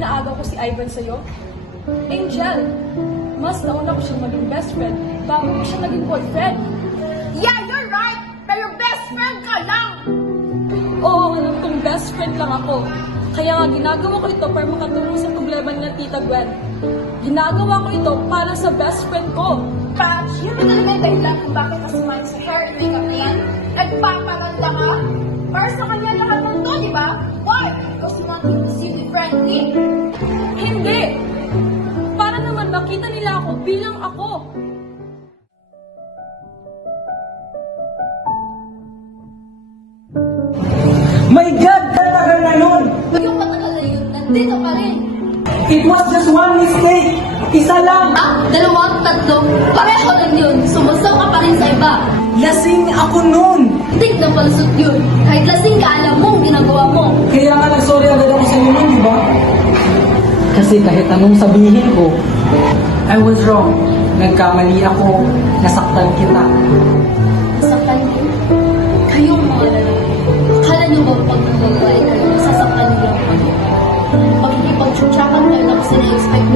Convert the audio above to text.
inaagaw ko si Ivan sa'yo? Angel, mas nauna ko siyang maging best friend bago ko siya naging boyfriend. Yeah, you're right! Pero best friend ka lang! Oo, alam kong best friend lang ako. Kaya nga ginagawa ko ito para makatulong sa problema niya, Tita Gwen. Ginagawa ko ito para sa best friend ko. Patch, yun ba talaga yung dahilan kung bakit kasamahin sa hair and makeup na yan? Nagpapaganda ka? Para sa kanya lahat ng to, di ba? Why? Because you want him to see you friendly? Hindi! Para naman makita nila ako bilang ako. My God! Talaga na nun! Yung matagal na yun, nandito pa rin. It was just one mistake! Isa lang! Dalawa, tatlo, pareho lang yun. Sumusaw ka pa rin sa iba. Lasing ako nun! Hindi na palusot yun. Kahit lasing ka, alam mo ang ginagawa mo. Kaya nga nag-sorry agad ako sa inyo nun, di ba? Kasi kahit anong sabihin ko, I was wrong. Nagkamali ako, nasaktan kita. Nasaktan niyo? Kayong mga lalaki. Akala niyo ba pag nagagalit kayo, nasasaktan niyo lang kayo? Pag hindi pag-tsutsakan kayo na kasi na-expect